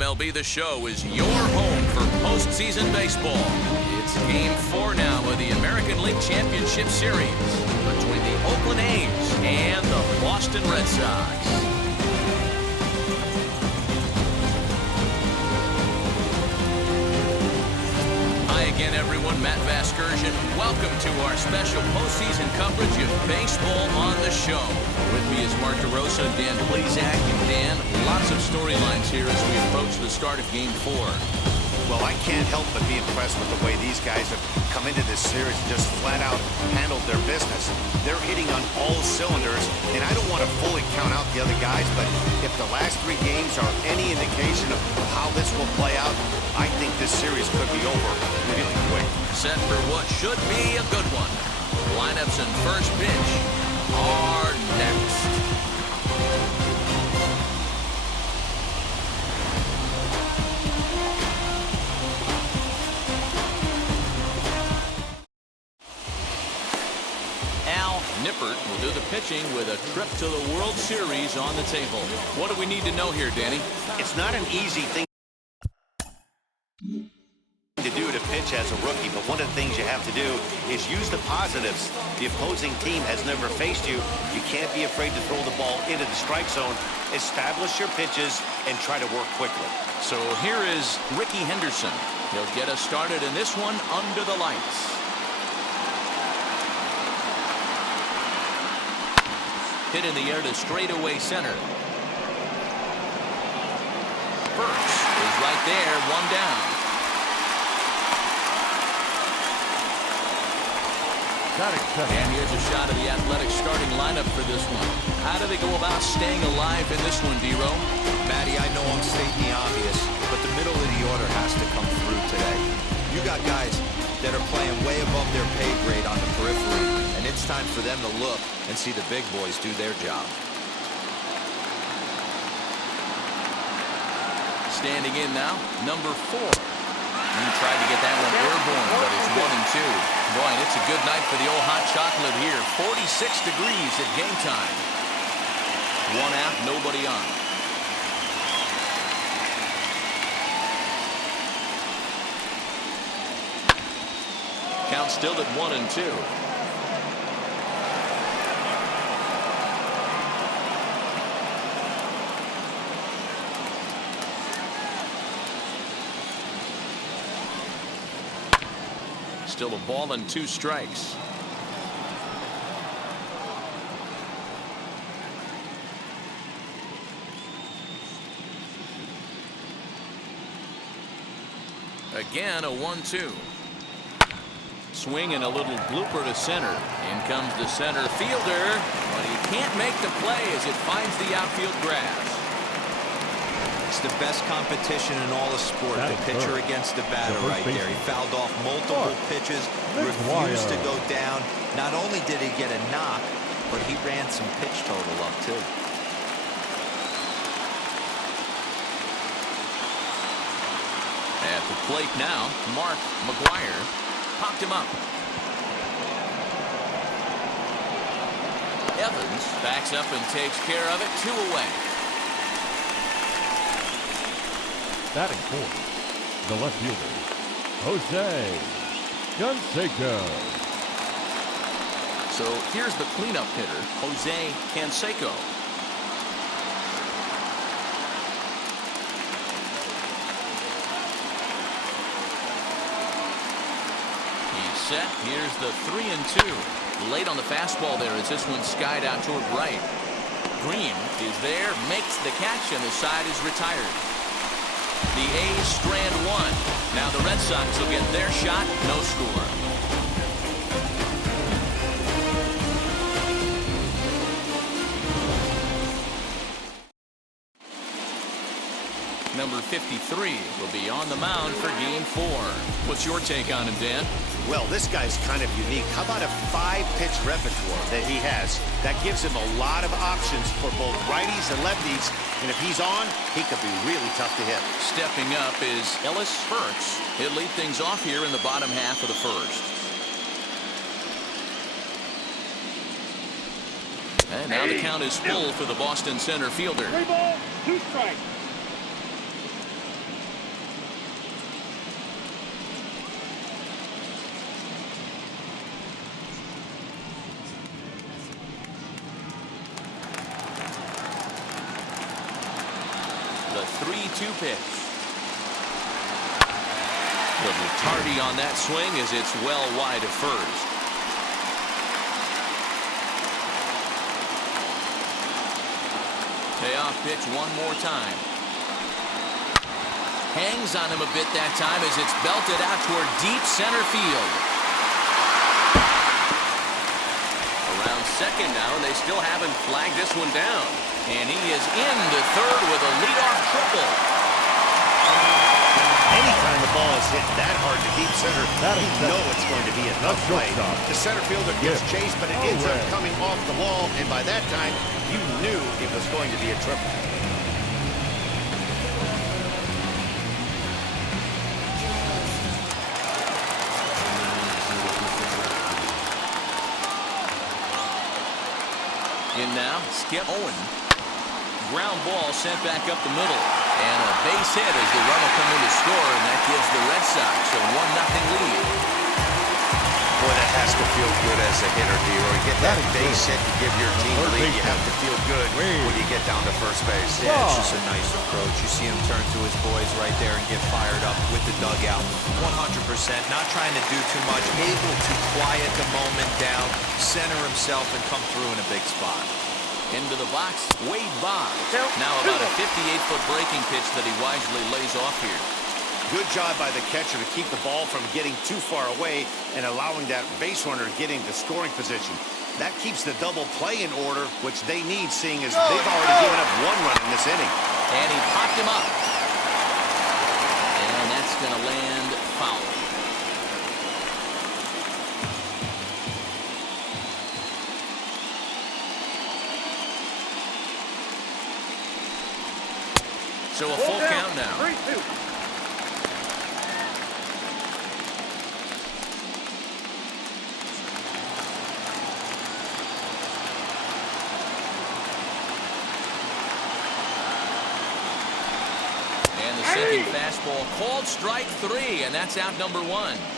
MLB The Show is your home for postseason baseball. It's Game 4 now of the American League Championship Series between the Oakland A's and the Boston Red Sox. Again, everyone, Matt Vasgersian. Welcome to our special postseason coverage of baseball on the show. With me is Mark DeRosa, Dan Plesac, and Dan, lots of storylines here as we approach the start of Game 4. Well, I can't help but be impressed with the way these guys have come into this series and just flat out handled their business. They're hitting on all cylinders, and I don't want to fully count out the other guys, but if the last 3 games are any indication of how this will play out, I think this series could be over really quick. Set for what should be a good one. Lineups and first pitch are next. Nippert will do the pitching with a trip to the World Series on the table. What do we need to know here, Danny? It's not an easy thing to do to pitch as a rookie, but one of the things you have to do is use the positives. The opposing team has never faced you. You can't be afraid to throw the ball into the strike zone. Establish your pitches and try to work quickly. So here is Ricky Henderson. He'll get us started in this one under the lights. Hit in the air to straightaway center. First is right there, 1 down. And here's a shot of the Athletics starting lineup for this one. How do they go about staying alive in this one, D-Row? Matty, I know I'm stating the obvious, but the middle of the order has to come through today. You got guys that are playing way above their pay grade on the periphery, and it's time for them to look and see the big boys do their job. Standing in now, number 4. He tried to get that one airborne, but it's 1-2. Boy, and it's a good night for the old hot chocolate here. 46 degrees at game time. 1 out, nobody on. Count still at 1-2. Still a ball and 2 strikes. Again, a 1-2. Swing and a little blooper to center. In comes the center fielder, but he can't make the play as it finds the outfield grass. It's the best competition in all of sport, the pitcher against the batter right there. He fouled off multiple pitches, refused to go down. Not only did he get a knock, but he ran some pitch total up too. At the plate now, Mark McGuire popped him up. Evans backs up and takes care of it, 2 away. Batting fourth, the left fielder, Jose Canseco. So here's the cleanup hitter, Jose Canseco. He's set. Here's the 3-2. Late on the fastball there as this one skied out toward right. Green is there, makes the catch, and the side is retired. The A's strand 1. Now the Red Sox will get their shot, no score. Number 53 will be on the mound for Game 4. What's your take on him, Dan? Well, this guy's kind of unique. How about a 5-pitch repertoire that he has? That gives him a lot of options for both righties and lefties. And if he's on, he could be really tough to hit. Stepping up is Ellis Burks. He'll lead things off here in the bottom half of the first. And now the count is full for the Boston center fielder. 3 balls, 2 strikes. 3-2 pitch. Little tardy on that swing as it's well wide of first. Payoff pitch one more time. Hangs on him a bit that time as it's belted out toward deep center field. Around second now, and they still haven't flagged this one down. And he is into third with a leadoff triple. Anytime the ball is hit that hard to deep center, you know it's going to be a tough play. The center fielder gets chased, but it ends up coming off the wall, and by that time, you knew it was going to be a triple. In now, Skip Owen. Ground ball sent back up the middle. And a base hit as the run will come in to score, and that gives the Red Sox a 1-0 lead. Boy, that has to feel good as a hitter, D-Roy. Get that base hit to give your team the lead. You have to feel good when you get down to first base. Yeah, it's just a nice approach. You see him turn to his boys right there and get fired up with the dugout. 100%, not trying to do too much, able to quiet the moment down, center himself, and come through in a big spot. Into the box, Wade Boggs. Now about a 58-foot breaking pitch that he wisely lays off here. Good job by the catcher to keep the ball from getting too far away and allowing that base runner to get into scoring position. That keeps the double play in order, which they need, seeing as they've already given up one run in this inning. And he popped him up. And that's going to land foul. So a full count now. 3-2. And the sinking fastball called strike 3, and that's out number 1.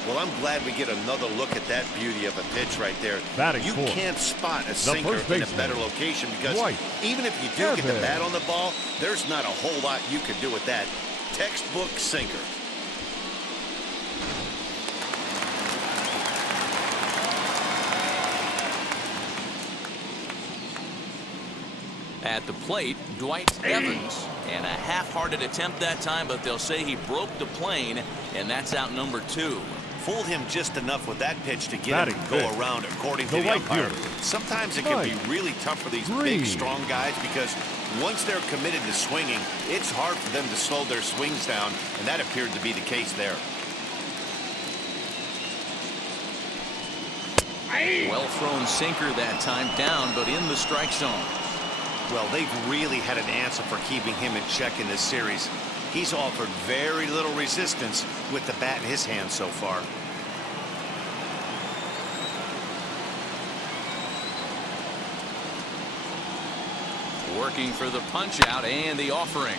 Well, I'm glad we get another look at that beauty of a pitch right there. You can't spot a sinker in a better location because even if you do get the bat on the ball, there's not a whole lot you can do with that. Textbook sinker. At the plate, Dwight Evans. And a half-hearted attempt that time, but they'll say he broke the plane, and that's out number 2. Fooled him just enough with that pitch to get him to go around, according to the umpire. Sometimes it can be really tough for these big, strong guys because once they're committed to swinging, it's hard for them to slow their swings down, and that appeared to be the case there. Well-thrown sinker that time, down, but in the strike zone. Well, they've really had an answer for keeping him in check in this series. He's offered very little resistance with the bat in his hand so far. Working for the punch-out and the offering.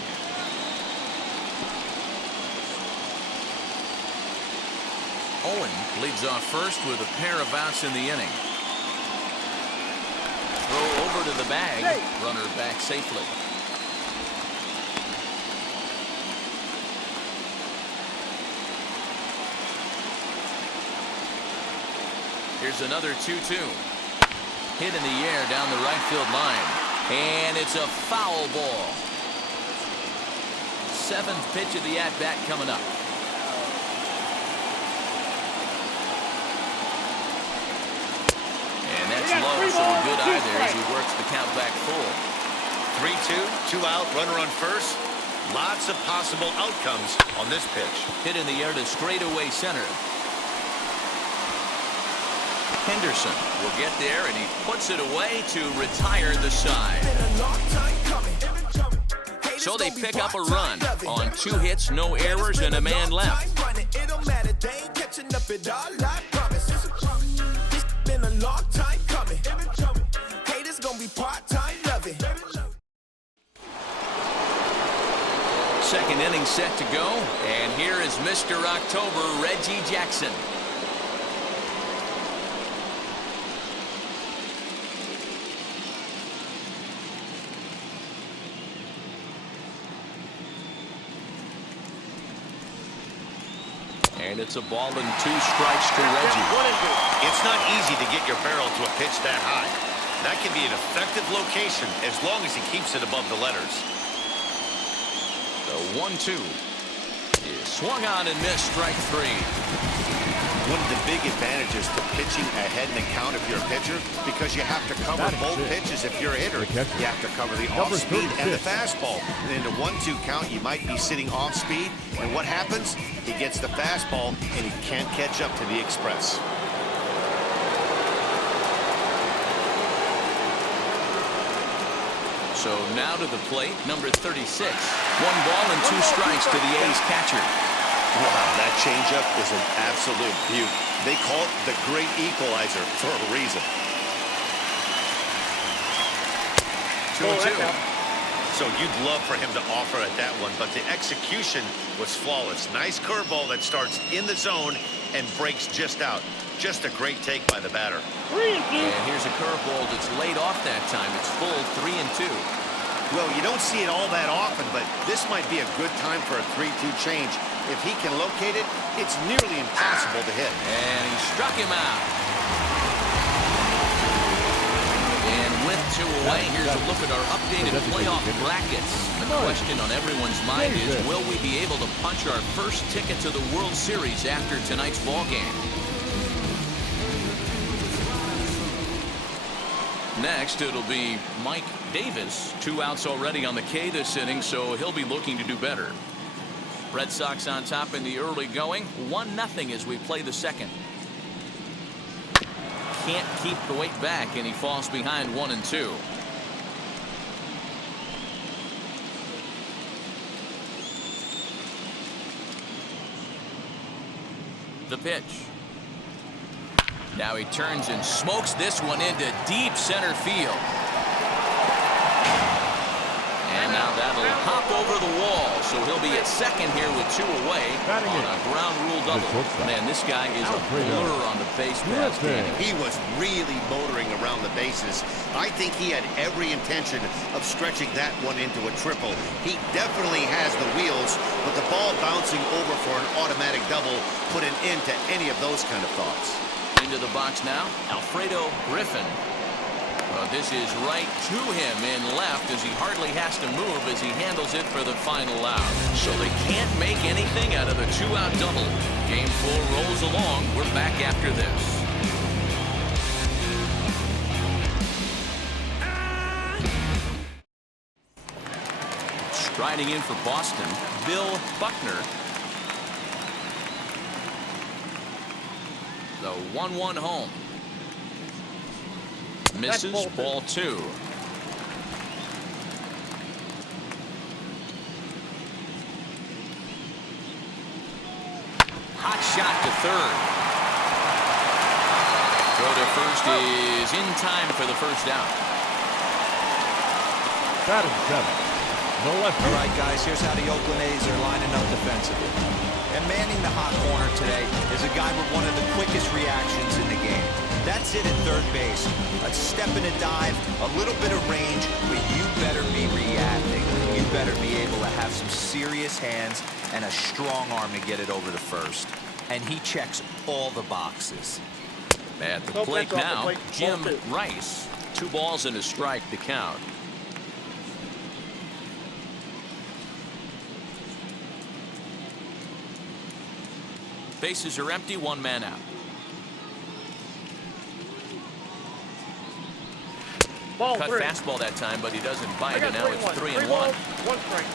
Owen leads off first with a pair of outs in the inning. Throw over to the bag. Runner back safely. Here's another 2-2. Hit in the air down the right field line. And it's a foul ball. 7th pitch of the at-bat coming up. And that's low, so a good eye there as he works the count back full. 3-2, 2 out, runner on first. Lots of possible outcomes on this pitch. Hit in the air to straightaway center. Henderson will get there, and he puts it away to retire the side. So they pick up a run on 2 hits, no errors, and a man left. Second inning set to go, and here is Mr. October, Reggie Jackson. And it's a ball and 2 strikes to Reggie. It's not easy to get your barrel to a pitch that high. That can be an effective location as long as he keeps it above the letters. The 1-2 is swung on and missed, strike 3. One of the big advantages to pitching ahead in the count if you're a pitcher, because you have to cover both pitches if you're a hitter. You have to cover the off-speed and the fastball. And in the 1-2 count, you might be sitting off-speed, and what happens? He gets the fastball, and he can't catch up to the express. So now to the plate, number 36. 1 ball and 2 strikes to the A's catcher. Wow, that changeup is an absolute beaut. They call it the great equalizer for a reason. 2-2. So you'd love for him to offer at that one, but the execution was flawless. Nice curveball that starts in the zone and breaks just out. Just a great take by the batter. And here's a curveball that's laid off that time. It's full 3-2. Well, you don't see it all that often, but this might be a good time for a 3-2 change. If he can locate it, it's nearly impossible to hit. And he struck him out. And with 2 away, here's a look at our updated playoff brackets. The question on everyone's mind is, will we be able to punch our first ticket to the World Series after tonight's ball game? Next, it'll be Mike Davis. 2 outs already on the K this inning, so he'll be looking to do better. Red Sox on top in the early going. 1-0 as we play the second. Can't keep the weight back, and he falls behind 1-2. The pitch. Now he turns and smokes this one into deep center field. And now that'll hop over the wall, so he'll be at second here with 2 away on a ground rule double. Man, this guy is a blur on the base paths. He was really motoring around the bases. I think he had every intention of stretching that one into a triple. He definitely has the wheels, but the ball bouncing over for an automatic double put an end to any of those kind of thoughts. Into the box now, Alfredo Griffin. This is right to him in left as he hardly has to move as he handles it for the final out. So they can't make anything out of the 2-out double. Game 4 rolls along. We're back after this. Striding in for Boston, Bill Buckner. The 1-1 home. Misses, ball 2. Hot shot to third. Throw to first is in time for the first out. Batting 7. The left. All right, guys, here's how the Oakland A's are lining up defensively. And manning the hot corner today is a guy with one of the quickest reactions in the game. That's it at third base. A step and a dive, a little bit of range, but you better be reacting. You better be able to have some serious hands and a strong arm to get it over to first. And he checks all the boxes. At the plate now, Jim Rice. 2 balls and a strike to count. Bases are empty, 1 man out. Ball Cut 3. fastball that time, but he doesn't bite, and now it's 3-1. 3 balls, 1 strike.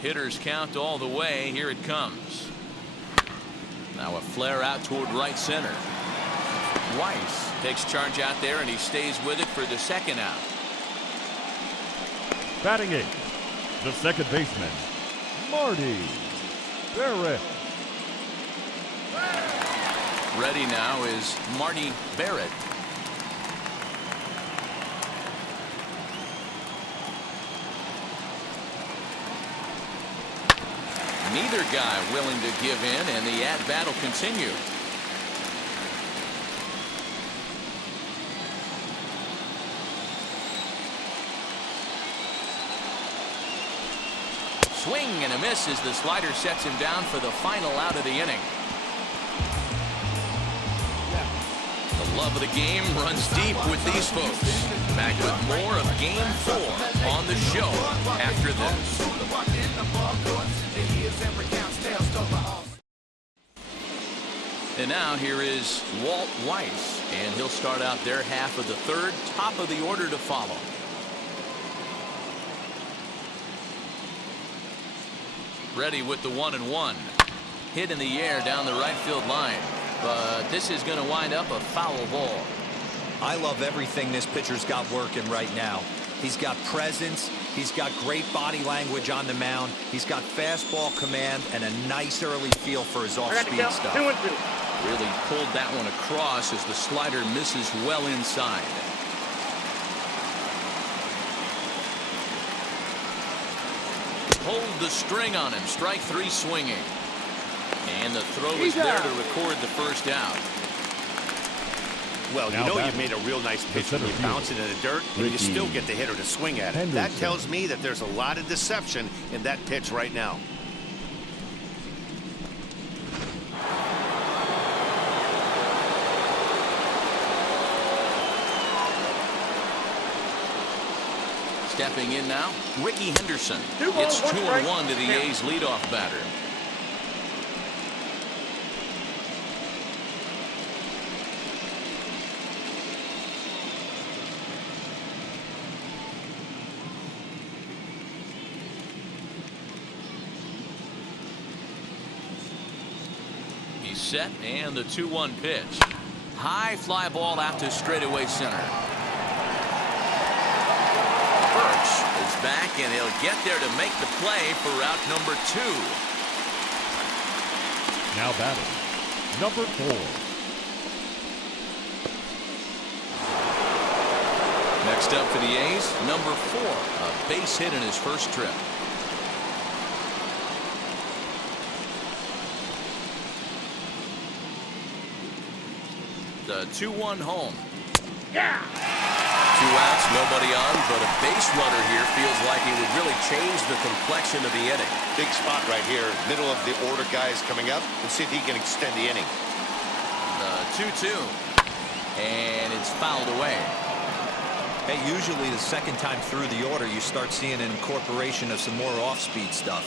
Hitters count all the way. Here it comes. Now a flare out toward right center. Weiss takes charge out there, and he stays with it for the second out. Batting 8. The second baseman, Marty Barrett. Ready now is Marty Barrett. Neither guy willing to give in, and the at-bat will continue. Swing and a miss as the slider sets him down for the final out of the inning. The love of the game runs deep with these folks. Back with more of Game 4 on the show after this. And now here is Walt Weiss, and he'll start out their half of the third, top of the order to follow. Ready with the 1-1. Hit in the air down the right field line, but this is going to wind up a foul ball. I love everything this pitcher's got working right now. He's got presence. He's got great body language on the mound. He's got fastball command and a nice early feel for his off-speed stuff. 2-2. Really pulled that one across as the slider misses well inside. Pulled the string on him. Strike 3 swinging. And the throw is there to record the first out. Well, you know you made a real nice pitch when you bounce it in the dirt and you still get the hitter to swing at it. That tells me that there's a lot of deception in that pitch right now. Stepping in now, Ricky Henderson. It's 2-1 to the A's leadoff batter. He's set, and the 2-1 pitch. High fly ball out to straightaway center. Is back, and he'll get there to make the play for route number 2. Now batting, number 4. Next up for the A's, number 4, a base hit in his first trip. The 2-1 home. Yeah. 2 outs, nobody on, but a base runner here feels like he would really change the complexion of the inning. Big spot right here. Middle of the order guys coming up. Let's see if he can extend the inning. The 2-2. And it's fouled away. Hey, usually the second time through the order, you start seeing an incorporation of some more off-speed stuff.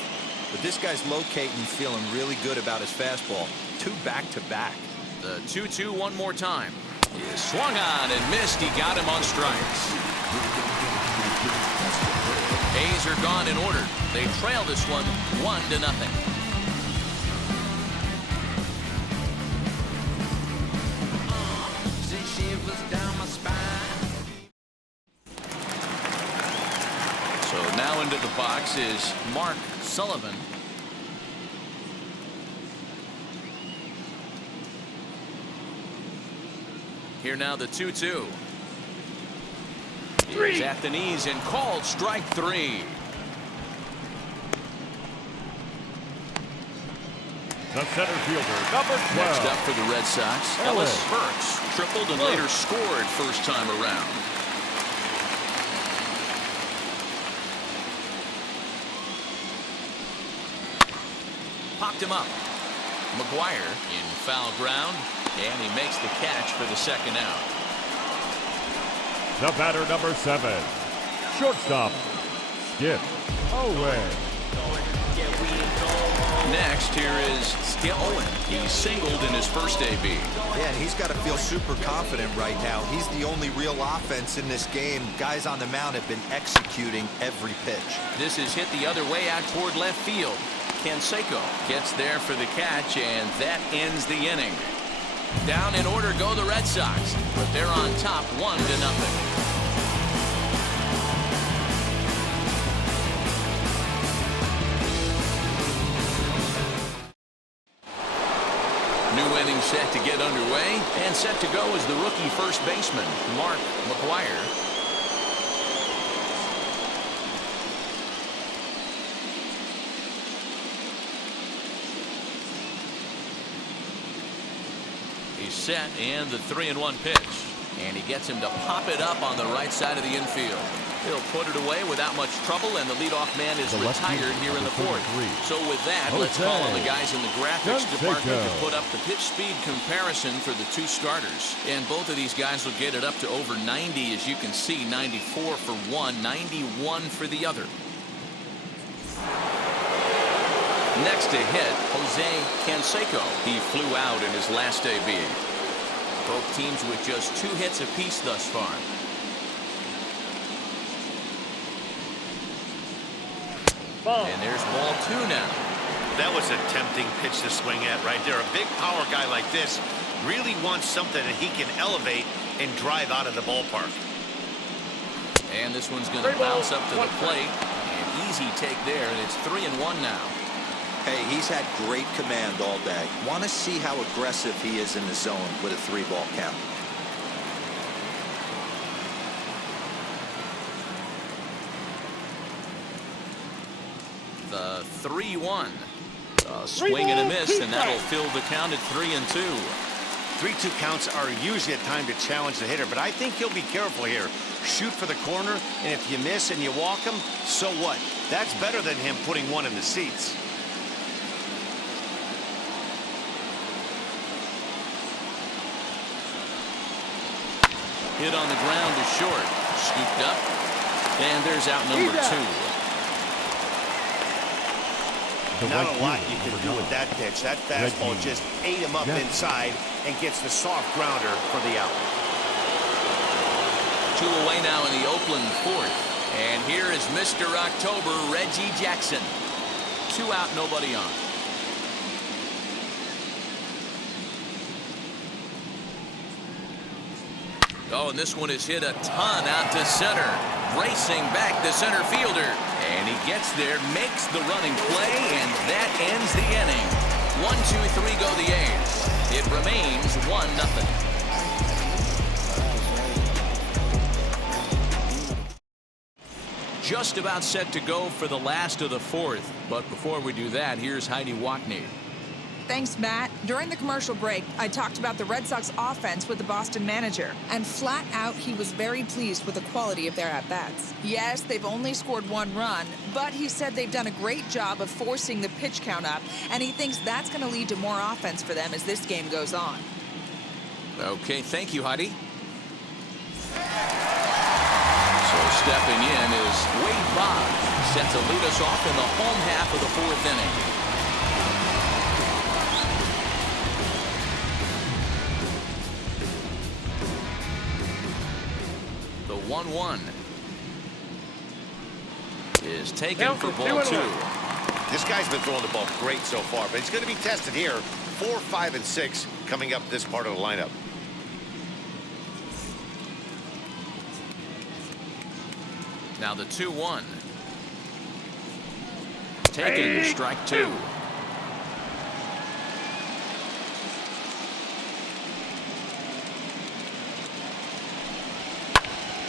But this guy's locating, feeling really good about his fastball. 2 back-to-back. The 2-2 one more time. He swung on and missed. He got him on strikes. A's are gone in order. They trail this one 1-0. So now into the box is Mark Sullivan. Here now the 2-2. He's at the knees and called strike 3. The center fielder, number 12. Next up for the Red Sox, Ellis Burks tripled and later scored first time around. Popped him up. McGuire in foul ground, and he makes the catch for the second out. The batter, number 7, shortstop, Skip Owen. Next, here is Skip Owen. He singled in his first AB. Yeah, and he's got to feel super confident right now. He's the only real offense in this game. Guys on the mound have been executing every pitch. This is hit the other way out toward left field. Canseco gets there for the catch, and that ends the inning. Down in order go the Red Sox, but they're on top 1-0. New inning set to get underway, and set to go is the rookie first baseman, Mark McGuire. He's set, and the 3-1 pitch, and he gets him to pop it up on the right side of the infield. He'll put it away without much trouble, and the leadoff man is retired here in the fourth. So with that, let's call on the guys in the graphics department to put up the pitch speed comparison for the two starters. And both of these guys will get it up to over 90, as you can see, 94 for one, 91 for the other. Next to hit, Jose Canseco. He flew out in his last AB. Both teams with just 2 hits apiece thus far. And there's ball 2 now. That was a tempting pitch to swing at right there. A big power guy like this really wants something that he can elevate and drive out of the ballpark. And this one's going to bounce up to the plate. An easy take there, and it's 3-1 now. Hey, he's had great command all day. Want to see how aggressive he is in the zone with a 3-ball count. The 3-1. A swing and a miss, and that'll fill the count at 3-2. 3-2 counts are usually a time to challenge the hitter, but I think he'll be careful here. Shoot for the corner, and if you miss and you walk him, so what? That's better than him putting one in the seats. Hit on the ground to short. Scooped up. And there's out number 2. Not a lot you can do with that pitch. That fastball just ate him up inside and gets the soft grounder for the out. 2 away now in the Oakland fourth. And here is Mr. October, Reggie Jackson. 2 out, nobody on. Oh, and this one is hit a ton out to center. Racing back the center fielder. And he gets there, makes the running play, and that ends the inning. 1-2-3 go the A's. It remains 1-0. Just about set to go for the last of the fourth. But before we do that, here's Heidi Watney. Thanks, Matt. During the commercial break, I talked about the Red Sox offense with the Boston manager, and flat out, he was very pleased with the quality of their at-bats. Yes, they've only scored 1 run, but he said they've done a great job of forcing the pitch count up, and he thinks that's going to lead to more offense for them as this game goes on. Okay, thank you, Heidi. So stepping in is Wade Boggs, set to lead us off in the home half of the 4th inning. The 1-1 is taken for ball 2. This guy's been throwing the ball great so far, but he's going to be tested here. 4, 5, and 6 coming up this part of the lineup. Now the 2-1. Taken, strike 2.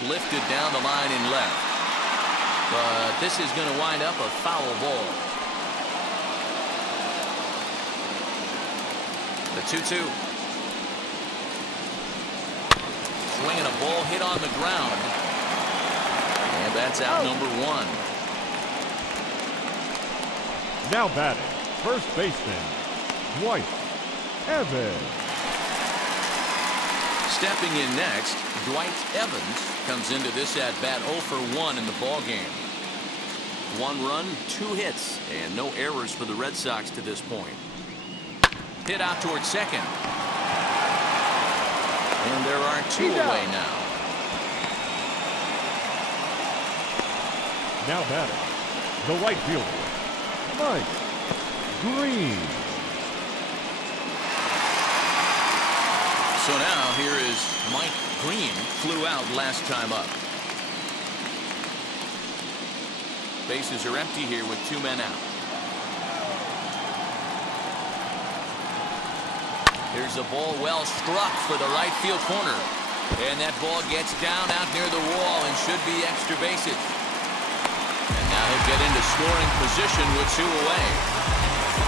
Lifted down the line in left. But this is going to wind up a foul ball. The 2-2. Swinging a ball hit on the ground. And that's out number 1. Now batting, first baseman, Dwight Evans. Stepping in next, Dwight Evans comes into this at-bat 0 for 1 in the ballgame. 1 run, 2 hits, and no errors for the Red Sox to this point. Hit out towards second. And there are 2 away now. Now batting, the right fielder, Mike Green. So now here is Mike Green. Flew out last time up. Bases are empty here with 2 men out. Here's a ball well struck for the right field corner. And that ball gets down out near the wall and should be extra bases. And now he'll get into scoring position with 2 away.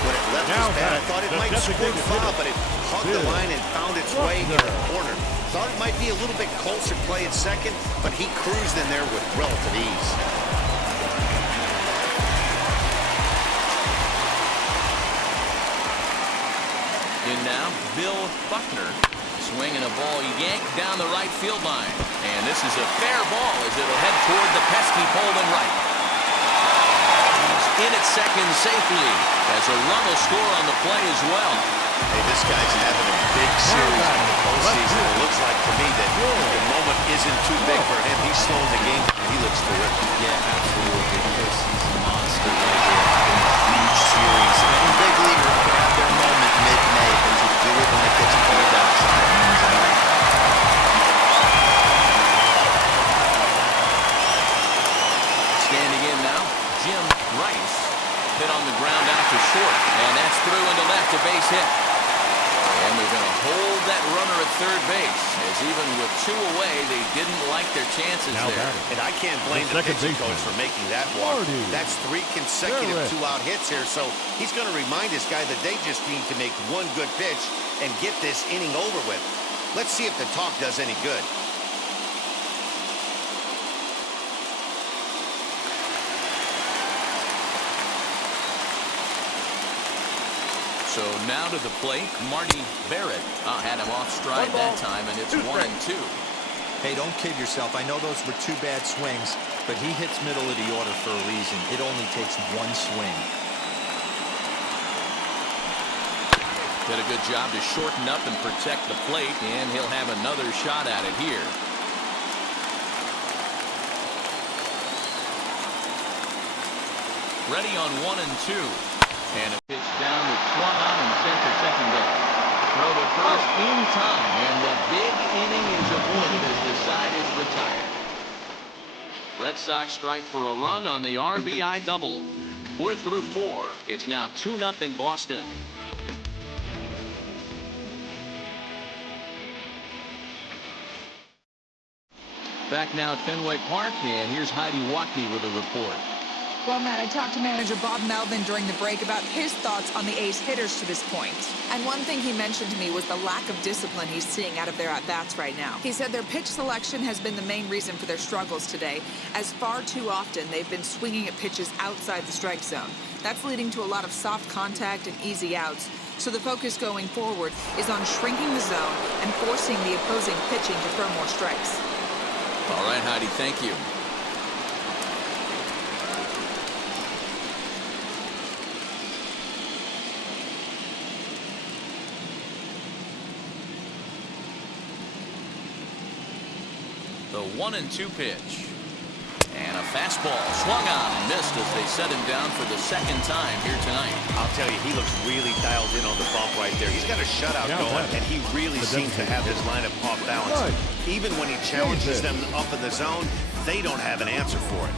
When it left his bat, I thought it might squeak foul, but it hugged the line and found its way into the corner. Thought it might be a little bit closer play at second, but he cruised in there with relative ease. In now, Bill Buckner. Swinging a ball yanked down the right field line. And this is a fair ball as it'll head toward the pesky pole and right. He's in at second safely as a run will score on the play as well. Hey, this guy's having a big series in the postseason. It looks like to me that the moment isn't too big for him. He's slowing the game. He looks terrific. Yeah, absolutely. Postseason monster right here. Huge series. Any big leaguer can have their moment mid-May, but to do it when it gets cold outside means everything. Standing in now, Jim Rice. Hit on the ground out to short, and that's through into left, a base hit. And they're going to hold that runner at third base, as even with two away, they didn't like their chances there. And I can't blame the pitching coach for making that walk. That's 3 consecutive two-out hits here, so he's going to remind this guy that they just need to make one good pitch and get this inning over with. Let's see if the talk does any good. So now to the plate, Marty Barrett had him off stride that time, and it's 1-2. Hey, don't kid yourself. I know those were 2 bad swings, but he hits middle of the order for a reason. It only takes 1 swing. Did a good job to shorten up and protect the plate, and he'll have another shot at it here. Ready on 1-2. And a pitch down that swung on and sent to second base. Throw to first in time, and the big inning is avoided as the side is retired. Red Sox strike for a run on the RBI double. 4 through 4. It's now 2-0 Boston. Back now at Fenway Park, and here's Heidi Watney with a report. Well, Matt, I talked to manager Bob Melvin during the break about his thoughts on the A's hitters to this point. And one thing he mentioned to me was the lack of discipline he's seeing out of their at-bats right now. He said their pitch selection has been the main reason for their struggles today, as far too often they've been swinging at pitches outside the strike zone. That's leading to a lot of soft contact and easy outs. So the focus going forward is on shrinking the zone and forcing the opposing pitching to throw more strikes. All right, Heidi, thank you. The 1-2 pitch. And a fastball swung on and missed as they set him down for the second time here tonight. I'll tell you, he looks really dialed in on the bump right there. He's got a shutout going, and he really seems to have his lineup off balance. Even when he challenges them up in the zone, they don't have an answer for it.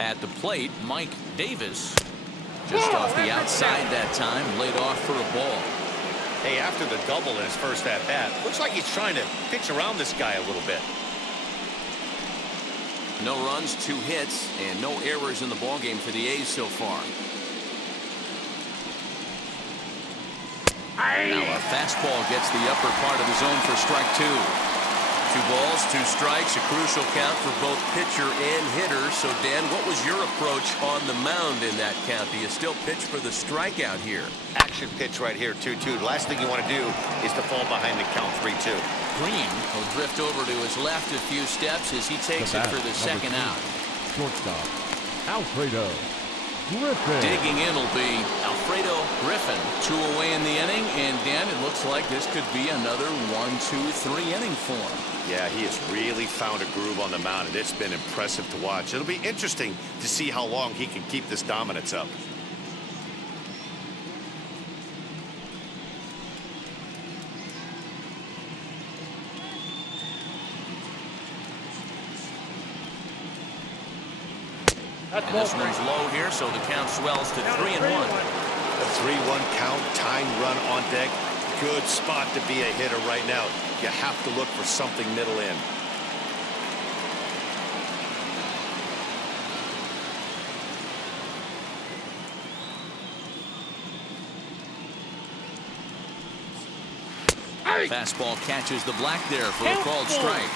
At the plate, Mike Davis. Just off the outside that time, laid off for a ball. Hey, after the double in his first at-bat, looks like he's trying to pitch around this guy a little bit. No runs, 2 hits, and no errors in the ballgame for the A's so far. Now a fastball gets the upper part of the zone for strike 2. 2 balls, 2 strikes, a crucial count for both pitcher and hitter. So, Dan, what was your approach on the mound in that count? Do you still pitch for the strikeout here? Action pitch right here, 2-2. The last thing you want to do is to fall behind the count 3-2. Green will drift over to his left a few steps as he takes it for the second out. Shortstop, Alfredo Griffin. Digging in will be Alfredo Griffin. 2 away in the inning, and Dan, it looks like this could be another 1-2-3 inning for him. Yeah, he has really found a groove on the mound, and it's been impressive to watch. It'll be interesting to see how long he can keep this dominance up. And this one's low here, so the count swells to 3-1. A 3-1 count, tying run on deck. Good spot to be a hitter right now. You have to look for something middle in. Fastball catches the black there for a called strike.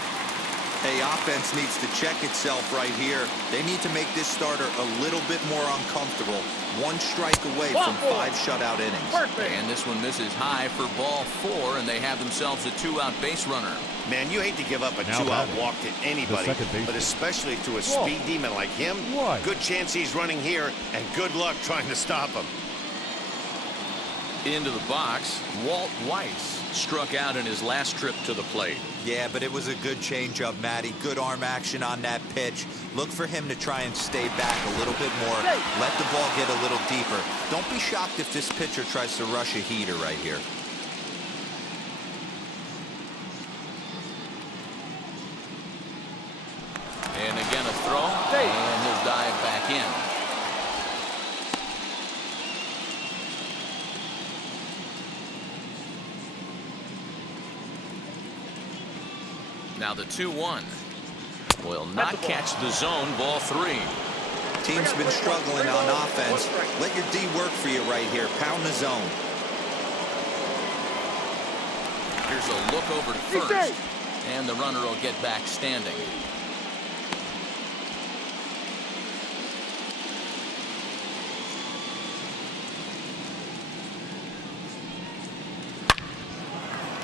Hey, offense needs to check itself right here. They need to make this starter a little bit more uncomfortable. One strike away from 5 shutout innings. And this one misses high for ball 4, and they have themselves a 2-out base runner. Man, you hate to give up a 2-out walk to anybody, but especially to a speed demon like him. Good chance he's running here, and good luck trying to stop him. Into the box, Walt Weiss struck out in his last trip to the plate. Yeah, but it was a good changeup, Matty. Good arm action on that pitch. Look for him to try and stay back a little bit more. Let the ball get a little deeper. Don't be shocked if this pitcher tries to rush a heater right here. And again a throw, and he'll dive back in. Now the 2-1 will not catch the zone. Ball 3. Team's been struggling on offense. Let your D work for you right here. Pound the zone. Here's a look over to first, and the runner will get back standing.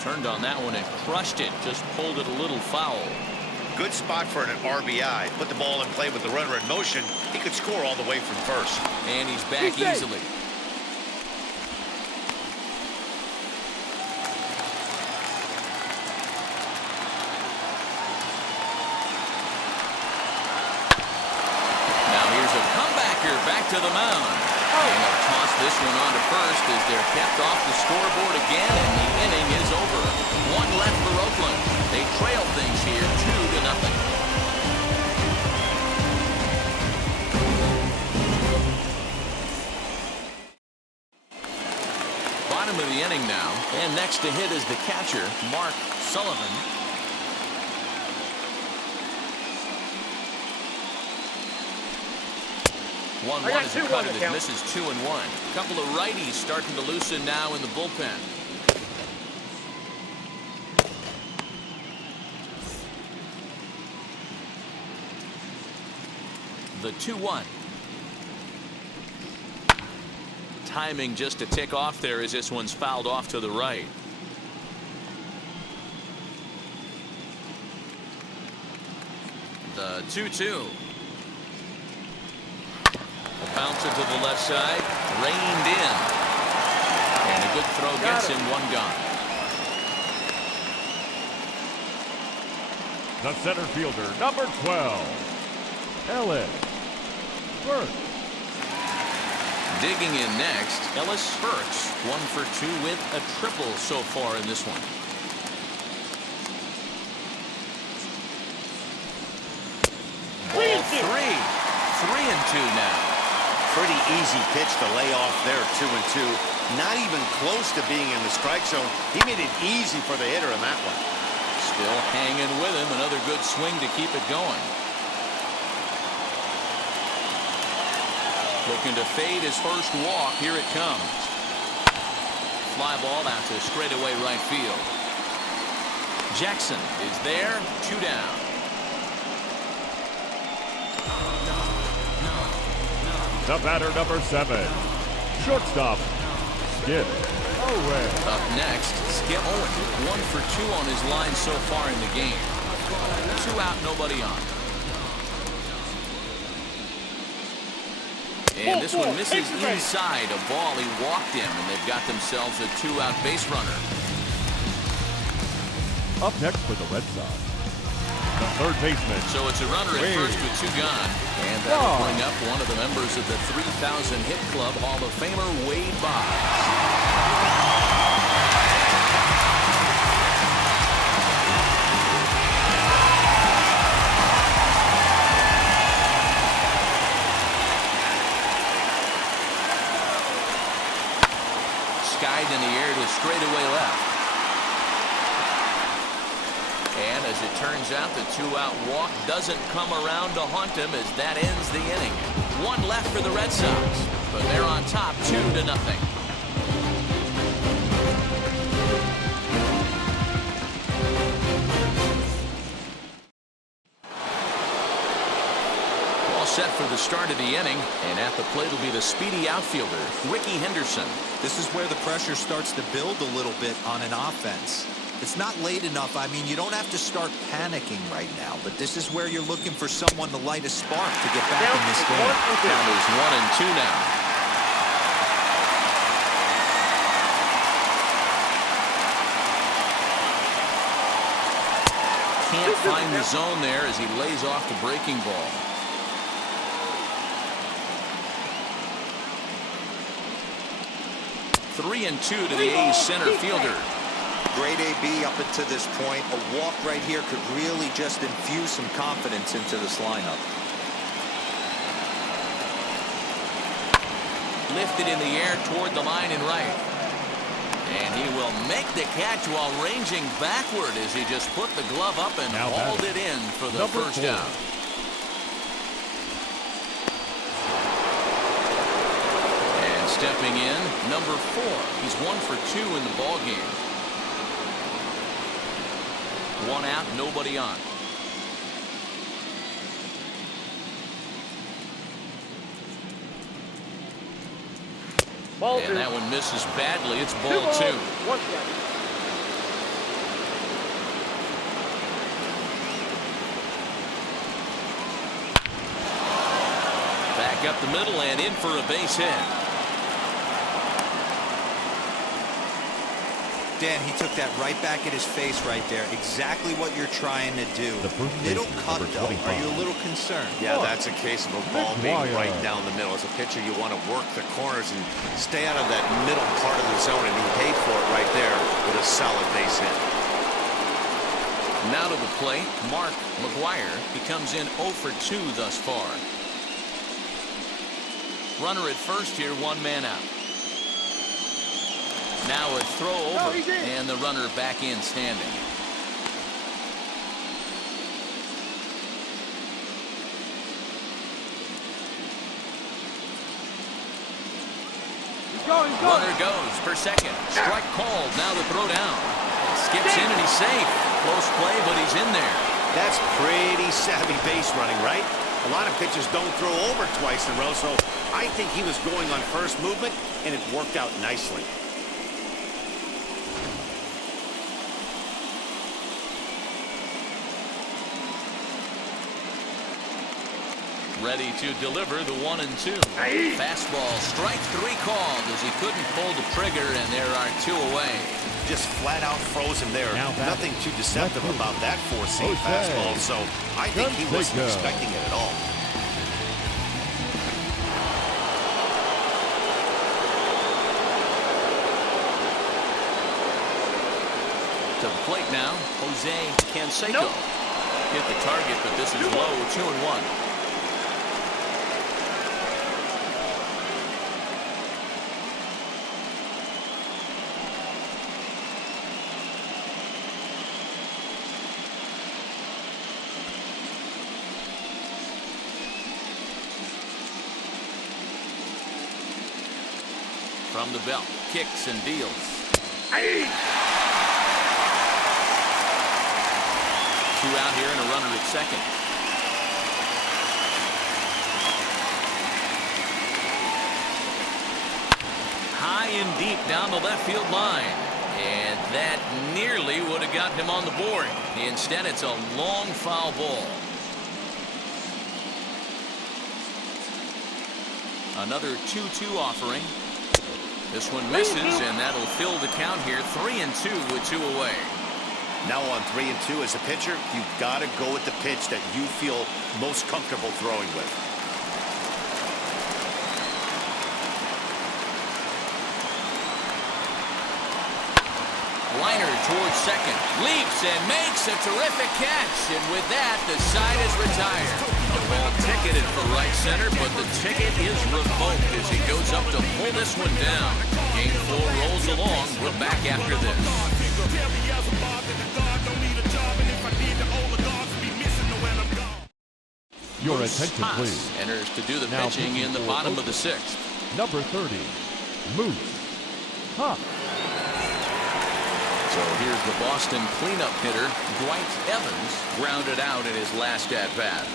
Turned on that one and crushed it. Just pulled it a little foul. Good spot for an RBI. Put the ball in play with the runner in motion. He could score all the way from first. And he's back easily. Now here's a comebacker back to the mound. And they'll toss this one on to first as they're kept off the scoreboard again, and the inning is over. 1 left for Oakland. They trail things here 2-0. Bottom of the inning now, and next to hit is the catcher, Mark Sullivan. One is a cut that misses 2-1. Couple of righties starting to loosen now in the bullpen. The 2-1. Timing just a tick off there as this one's fouled off to the right. The 2-2. Bouncer to the left side, reined in, and a good throw gets him 1 gone. The center fielder, number 12, Ellis Burks. Digging in next, Ellis Burks, 1 for 2 with a triple so far in this one. Ball 3, 3-2 now. Pretty easy pitch to lay off there, 2-2. Not even close to being in the strike zone. He made it easy for the hitter in that one. Still hanging with him. Another good swing to keep it going. Looking to fade his first walk. Here it comes. Fly ball out to straightaway right field. Jackson is there. 2 down. The batter, number 7, shortstop, Skip Owen. Up next, Skip Owen, 1 for 2 on his line so far in the game. 2 out, nobody on. And this one misses inside. A ball he walked him, and they've got themselves a 2-out base runner. Up next for the Red Sox, the third baseman. So it's a runner at first with 2 gone. And that'll bring up one of the members of the 3,000 hit club, Hall of Famer Wade Boggs. Skied in the air to straightaway left. And as it turns out, the 2-out walk doesn't come around to haunt him as that ends the inning. 1 left for the Red Sox, but they're on top 2-0. for the start of the inning, and at the plate will be the speedy outfielder, Ricky Henderson. This is where the pressure starts to build a little bit on an offense. It's not late enough. I mean, you don't have to start panicking right now, but this is where you're looking for someone to light a spark to get back in this game. Count is 1-2 now. Can't find the zone there as he lays off the breaking ball. Three and two to the A's center fielder. Great AB up until this point. A walk right here could really just infuse some confidence into this lineup. Lifted in the air toward the line and right. And he will make the catch while ranging backward as he just put the glove up and hauled it in for the first out. And stepping in, number 4. He's 1 for 2 in the ball game. 1 out, nobody on. Ball And 2. that one misses badly. It's ball 2. 1 strike. Back up the middle and in for a base hit. Dan, he took that right back at his face right there. Exactly what you're trying to do. Middle cut, though. Are you a little concerned? Yeah, that's a case of a ball being right down the middle. As a pitcher, you want to work the corners and stay out of that middle part of the zone, and he paid for it right there with a solid base hit. Now to the plate, Mark McGuire. He comes in 0 for 2 thus far. Runner at first here, 1 man out. Now a throw over, and the runner back in standing. Runner goes for second. Strike called. Now the throw down. Skips in and he's safe. Close play, but he's in there. That's pretty savvy base running, right? A lot of pitchers don't throw over twice in a row, so I think he was going on first movement, and it worked out nicely. Ready to deliver the 1-2. Fastball, strike 3 called as he couldn't pull the trigger, and there are 2 away. Just flat out froze him there. Nothing too deceptive about that 4-seam fastball, so I think he wasn't expecting it at all. To the plate now, Jose Canseco. Hit the target, but this is low, 2-1. From the belt, kicks and deals. 2 out here and a runner at second. High and deep down the left field line. And that nearly would have gotten him on the board. Instead, it's a long foul ball. Another 2-2 offering. This one misses, and that'll fill the count here. 3-2 with 2 away. Now on 3-2 as a pitcher, you've got to go with the pitch that you feel most comfortable throwing with. Liner towards second, leaps and makes a terrific catch, and with that, the side is retired. The ball ticketed for right center, but the ticket is revoked as he goes up to pull this one down. Game 4 rolls along. We're back after this. Your attention, please. Enters to do the Now pitching in the bottom of the 6th. Number 30, Moose Huff. So here's the Boston cleanup hitter, Dwight Evans, grounded out in his last at-bat.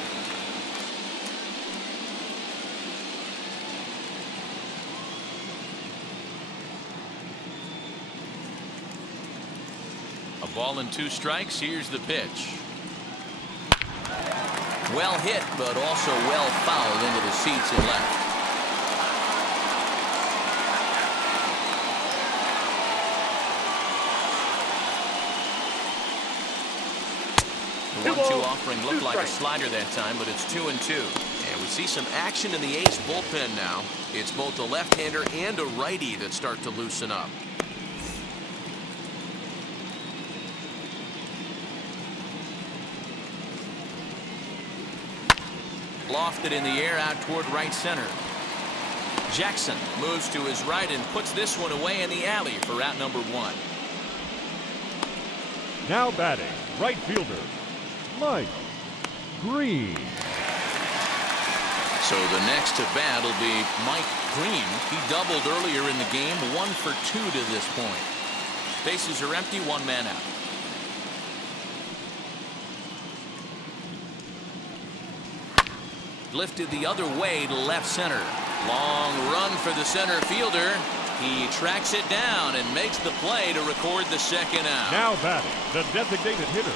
A ball and 2 strikes. Here's the pitch. Well hit, but also well fouled into the seats and left. The 1-2 offering looked like a slider that time, but it's 2-2. And we see some action in the A's bullpen now. It's both a left-hander and a righty that start to loosen up. Lofted in the air out toward right center. Jackson moves to his right and puts this one away in the alley for out number 1. Now batting, right fielder, Mike Green. So the next to bat will be Mike Green. He doubled earlier in the game, 1 for 2 to this point. Bases are empty, 1 man out. Lifted the other way to left center. Long run for the center fielder. He tracks it down and makes the play to record the second out. Now batting, the designated hitter,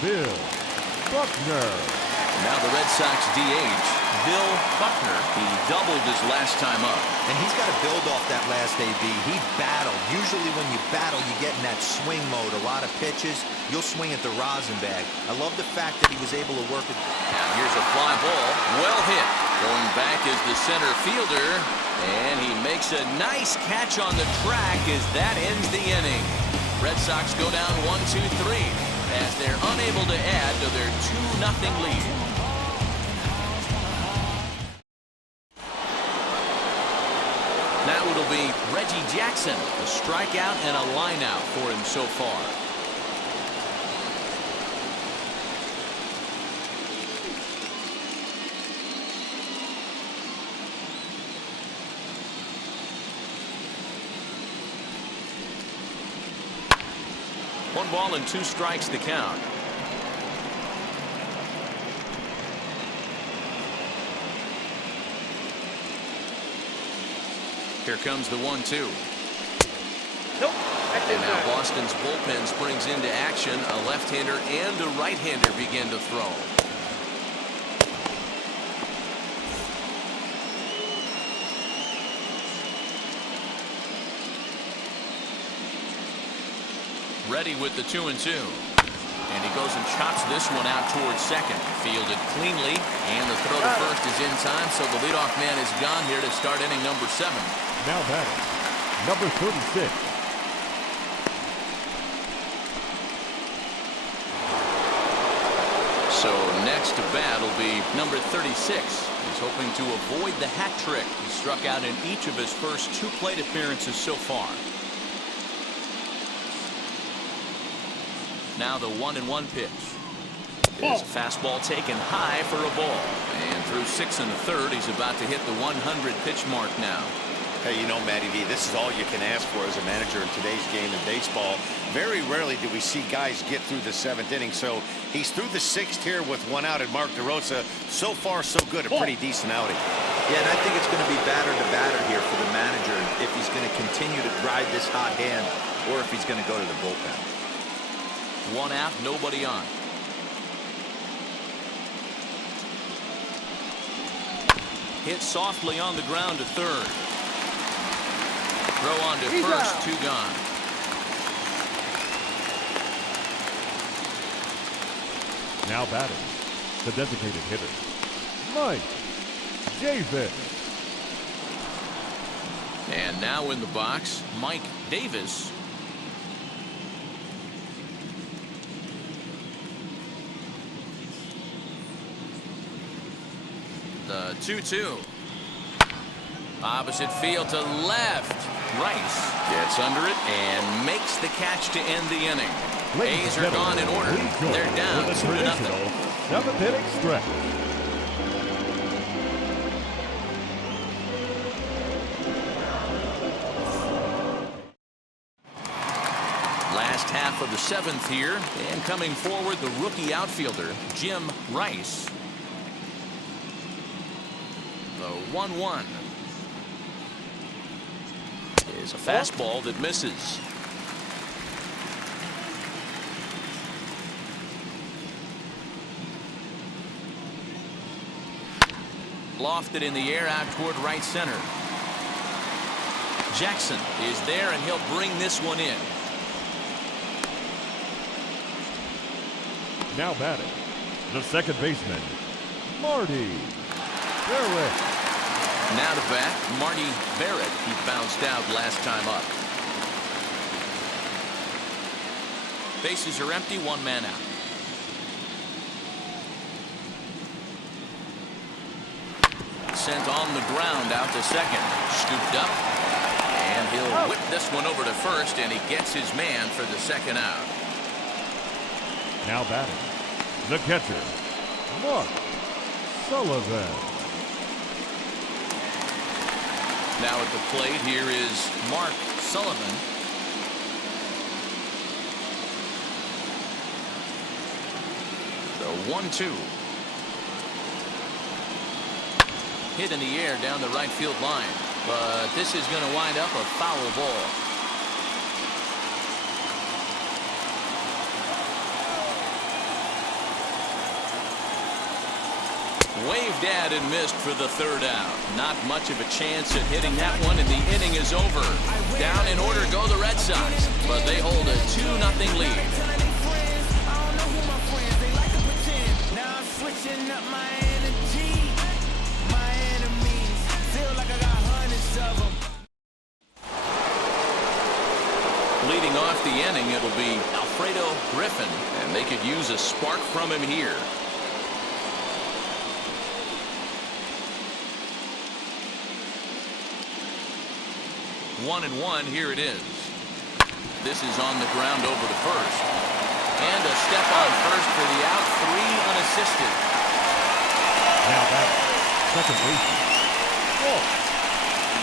Bill Buckner. Now the Red Sox DH, Bill Buckner. He doubled his last time up. And he's got to build off that last AB. He battled. Usually when you battle, you get in that swing mode. A lot of pitches, you'll swing at the rosin bag. I love the fact that he was able to work it. Now here's a fly ball. Well hit. Going back is the center fielder. And he makes a nice catch on the track as that ends the inning. Red Sox go down 1-2-3 as they're unable to add to their 2-0 lead. Now it'll be Reggie Jackson, a strikeout and a lineout for him so far. One ball and 2 strikes to count. Here comes the 1-2. Nope. And now Boston's bullpen springs into action. A left-hander and a right-hander begin to throw. Ready with the 2-2. And he goes and chops this one out towards second. Fielded cleanly. And the throw to first is in time, so the leadoff man is gone here to start inning number 7. Now batting, number 36. So next to bat will be number 36. He's hoping to avoid the hat trick. He struck out in each of his first 2 plate appearances so far. Now the 1-1 pitch. It's a fastball taken high for a ball. And through 6 1/3, he's about to hit the 100 pitch mark now. Hey, you know, Matty V, this is all you can ask for as a manager in today's game in baseball. Very rarely do we see guys get through the 7th inning. So he's through the 6th here with 1 out, and Mark DeRosa, so far so good, a pretty decent outing. Yeah, and I think it's going to be batter to batter here for the manager if he's going to continue to ride this hot hand or if he's going to go to the bullpen. 1 out, nobody on. Hit softly on the ground to third. Throw on to first, 2 gone. Now batting, the designated hitter, Mike Davis. And now in the box, Mike Davis. The 2-2. Opposite field to left. Rice gets under it and makes the catch to end the inning. A's are gone in order. They're down 2-0. 7th inning stretch. Last half of the 7th here, and coming forward, the rookie outfielder, Jim Rice. The 1-1 is a fastball that misses. Lofted in the air out toward right center. Jackson is there, and he'll bring this one in. Now batting, the second baseman, Marty Barrett. Now to bat, Marty Barrett, who bounced out last time up. Bases are empty, one man out. Sent on the ground out to second. Scooped up. And he'll whip this one over to first, and he gets his man for the second out. Now batting, the catcher, Mark Sullivan. Now at the plate, here is Mark Sullivan. The 1-2. Hit in the air down the right field line, but this is going to wind up a foul ball. Waved at and missed for the third out. Not much of a chance at hitting that one, and the inning is over. Down in order go the Red Sox, but they hold a 2-0 lead. Leading off the inning, it'll be Alfredo Griffin, and they could use a spark from him here. 1-1, here it is. This is on the ground over the first. And a step on first for the out, 3 unassisted. Now back, second baseman, Walt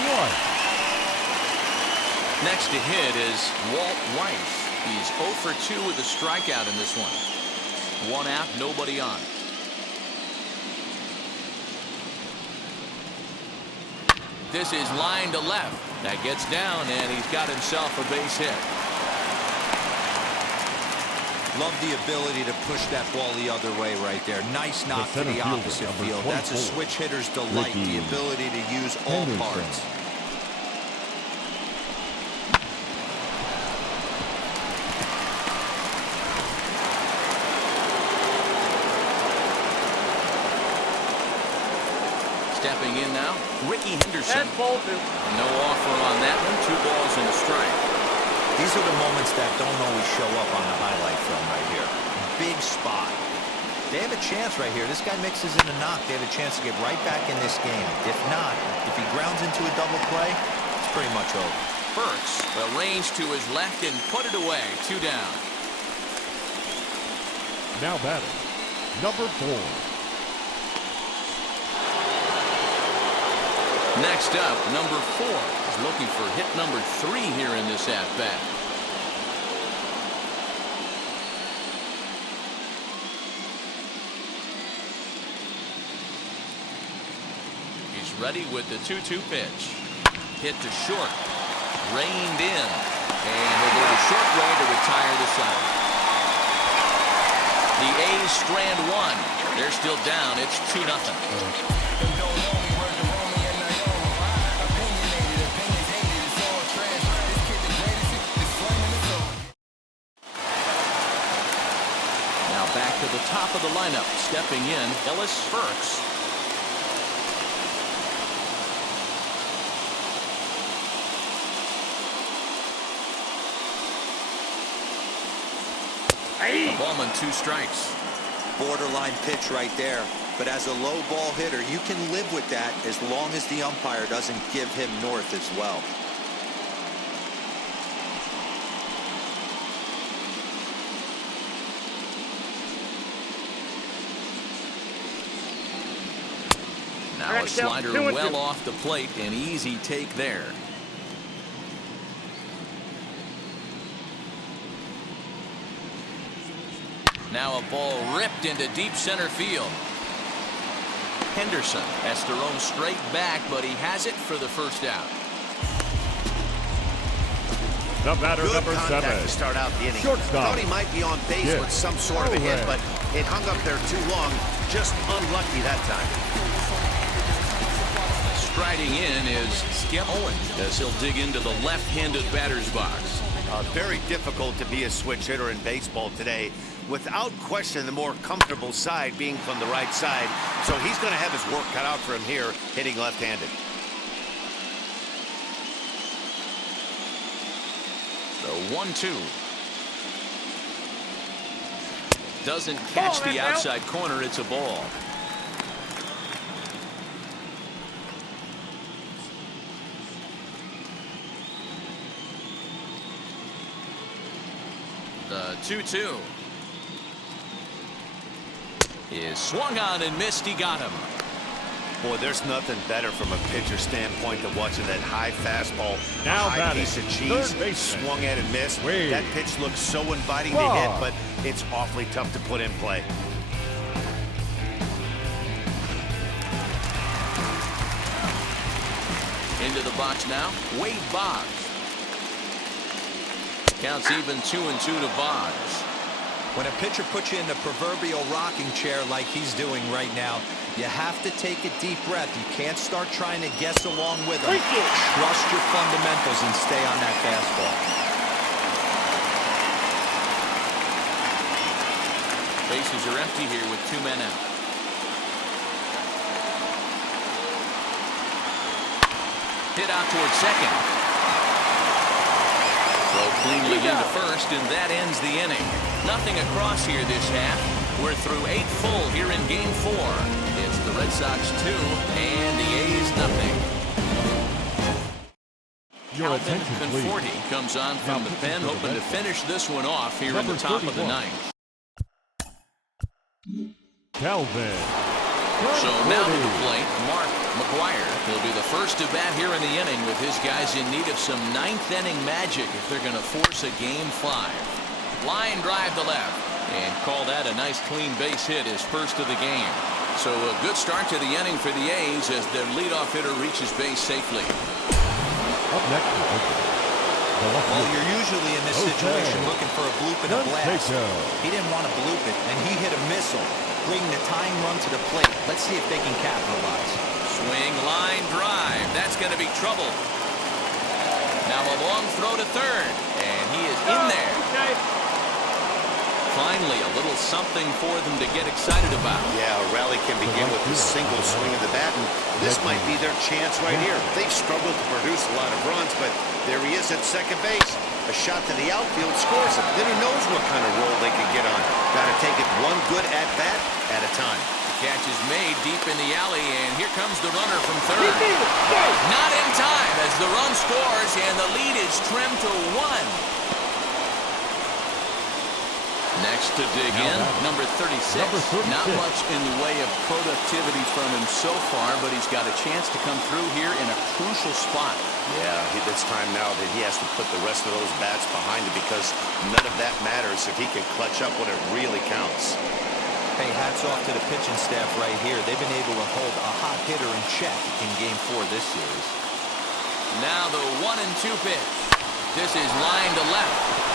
Weiss. Next to hit is Walt Weiss. He's 0 for 2 with a strikeout in this one. 1 out, nobody on. This is line to left. That gets down, and he's got himself a base hit. Love the ability to push that ball the other way right there. Nice knock to the opposite field. That's a switch hitter's delight, the ability to use all parts. Stepping in now, Ricky Henderson. No offer on that one. 2 balls and a strike. These are the moments that don't always show up on the highlight film right here. Big spot. They have a chance right here. This guy mixes in a knock. They have a chance to get right back in this game. If not, if he grounds into a double play, it's pretty much over. Burks will range to his left and put it away. 2 down. Now batting, number 4. Next up, number 4 is looking for hit number 3 here in this at-bat. He's ready with the 2-2 pitch. Hit to short. Reined in. And he'll go to short way to retire the side. The A's strand 1. They're still down. It's 2-0. Back to the top of the lineup, stepping in, Ellis Burks. A ball and 2 strikes. Borderline pitch right there. But as a low ball hitter, you can live with that as long as the umpire doesn't give him north as well. Now a slider well off the plate, an easy take there. Now a ball ripped into deep center field. Henderson has to roam straight back, but he has it for the first out. The batter, Good number 7. To start out the inning. Shortstop. Thought he might be on base with some sort of a hit, but it hung up there too long. Just unlucky that time. striding in is Skip Owen as he'll dig into the left-handed batter's box. Very difficult to be a switch hitter in baseball today. Without question, the more comfortable side being from the right side. So he's going to have his work cut out for him here, hitting left-handed. The 1-2. Doesn't catch the outside corner. It's a ball. The 2-2 is swung on and missed. He got him. Boy, there's nothing better from a pitcher standpoint than watching that high fastball, Now high batting, piece of cheese, third baseman. swung at and missed. Wade. That pitch looks so inviting to hit, but it's awfully tough to put in play. Into the box now, Wade Boggs. Counts even 2-2 to Boggs. When a pitcher puts you in the proverbial rocking chair like he's doing right now, you have to take a deep breath. You can't start trying to guess along with him. Trust your fundamentals and stay on that fastball. Bases are empty here with 2 men out. Hit out towards second. Throw cleanly into first, and that ends the inning. Nothing across here this half. We're through 8 full here in Game 4. It's the Red Sox 2 and the A's nothing. Alvin Conforti comes on from the pen, hoping to finish this one off here in the top of the 9th. Calvin. So now to the plate, Mark McGuire. He'll be the first to bat here in the inning with his guys in need of some 9th inning magic if they're going to force a Game 5. Line drive to left, and call that a nice clean base hit, his first of the game. So a good start to the inning for the A's as their leadoff hitter reaches base safely. Up next, Well, you're usually in this situation looking for a bloop and a blast. He didn't want to bloop it, and he hit a missile, bringing the tying run to the plate. Let's see if they can capitalize. Swing, line drive. That's going to be trouble. Now a long throw to third, and he is in there. Finally, a little something for them to get excited about. Yeah, a rally can begin with a single swing of the bat, and this might be their chance right here. They've struggled to produce a lot of runs, but there he is at second base. A shot to the outfield scores him. Then who knows what kind of roll they can get on. Got to take it one good at-bat at a time. The catch is made deep in the alley, and here comes the runner from third. Not in time as the run scores, and the lead is trimmed to 1. Next to dig in, number 36. Not much in the way of productivity from him so far, but he's got a chance to come through here in a crucial spot. Yeah, it's time now that he has to put the rest of those bats behind him because none of that matters if he can clutch up when it really counts. Hey, hats off to the pitching staff right here. They've been able to hold a hot hitter in check in Game 4 this series. Now the 1-2 pitch. This is line to left.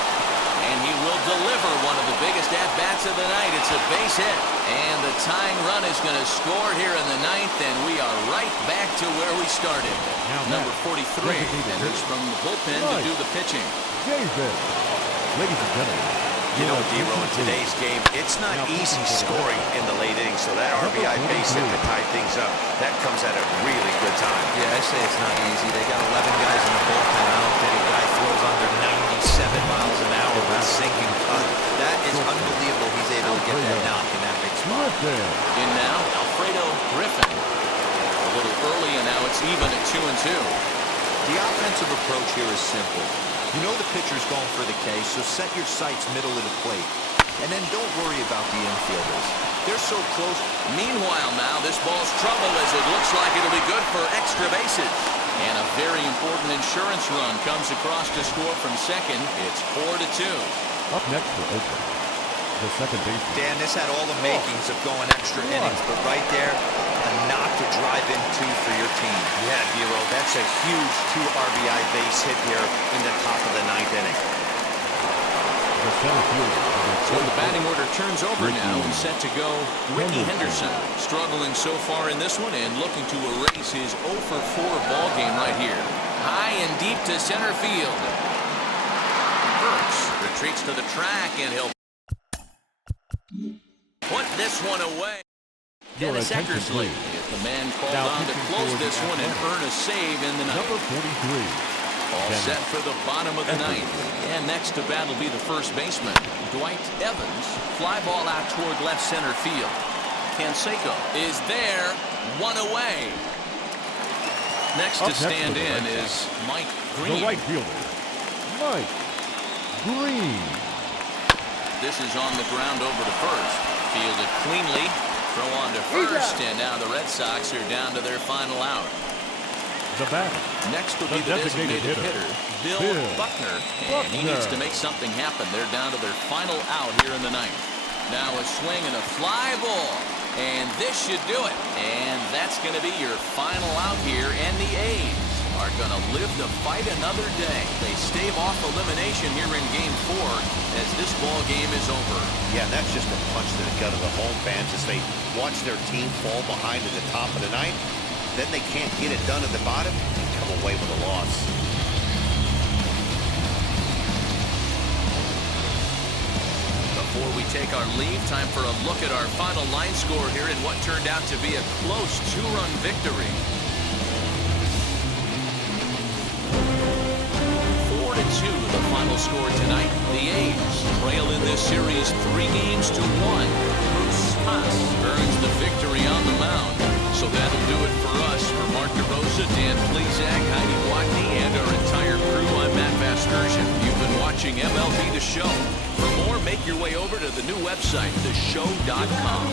And he will deliver one of the biggest at-bats of the night. It's a base hit. And the tying run is going to score here in the 9th, and we are right back to where we started. Number 43 enters from the bullpen to do the pitching. Ladies and gentlemen. You know, Dero, in today's game, it's not easy scoring in the late innings, so that RBI base hit to tie things up, that comes at a really good time. Yeah, I say it's not easy. They got 11 guys in the bullpen. I don't think a guy throws under 97 miles an hour with sinking cut. That is unbelievable. He's able to get that knock in that big spot. In now, Alfredo Griffin. A little early, and now it's even at 2-2. The offensive approach here is simple. You know the pitcher's going for the K, so set your sights middle of the plate. And then don't worry about the infielders. They're so close. Meanwhile now, this ball's trouble as it looks like it'll be good for extra bases. And a very important insurance run comes across to score from second. It's 4-2. Up next for Oakland, the second baseman. Dan, this had all the makings of going extra innings, but right there, a knock to drive into for your team. Yeah, Dero, that's a huge 2 RBI base hit here in the top of the 9th inning. So the batting order turns over now and set to go Ricky Henderson. Struggling so far in this one and looking to erase his 0 for 4 ball game right here. High and deep to center field. Burks retreats to the track and he'll put this one away. Dennis Eckersley is the man called on to close this one and earn a save in the ninth. Number 43. All set for the bottom of the ninth. And next to bat will be the first baseman, Dwight Evans. Fly ball out toward left center field. Canseco is there, one away. Next to stand in is Mike Green. The right fielder, Mike Green. This is on the ground over to first. Fielded cleanly. Throw on to first, and now the Red Sox are down to their final out. The batter. Next will be the designated hitter, Bill Buckner. And he needs to make something happen. They're down to their final out here in the ninth. Now a swing and a fly ball. And this should do it. And that's going to be your final out here. And the A's are going to live to fight another day. They stave off elimination here in Game 4 as this ball game is over. Yeah, and that's just a punch to the gut of the home fans as they watch their team fall behind at the top of the ninth. Then they can't get it done at the bottom and come away with a loss. Before we take our leave, time for a look at our final line score here in what turned out to be a close 2-run victory. 4-2 the final score tonight. The A's trail in this series 3-1. Bruce Haas earns the victory on the mound. So that'll do it for us. For Mark DeRosa, Dan Plesac, Heidi Watney, and our entire crew, I'm Matt Vasgersian. You've been watching MLB The Show. For more, make your way over to the new website, theshow.com.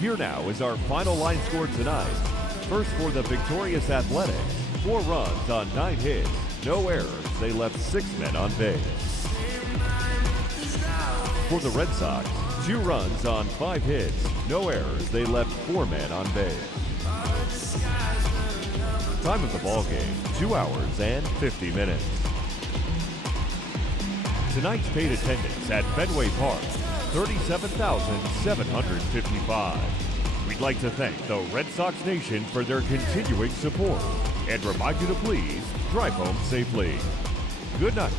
Here now is our final line score tonight. First for the victorious Athletics, 4 runs on 9 hits, no errors. They left 6 men on base. For the Red Sox, 2 runs on 5 hits, no errors. They left 4 men on base. Time of the ball game, 2 hours and 50 minutes. Tonight's paid attendance at Fenway Park, 37,755. We'd like to thank the Red Sox Nation for their continuing support and remind you to please drive home safely. Good night.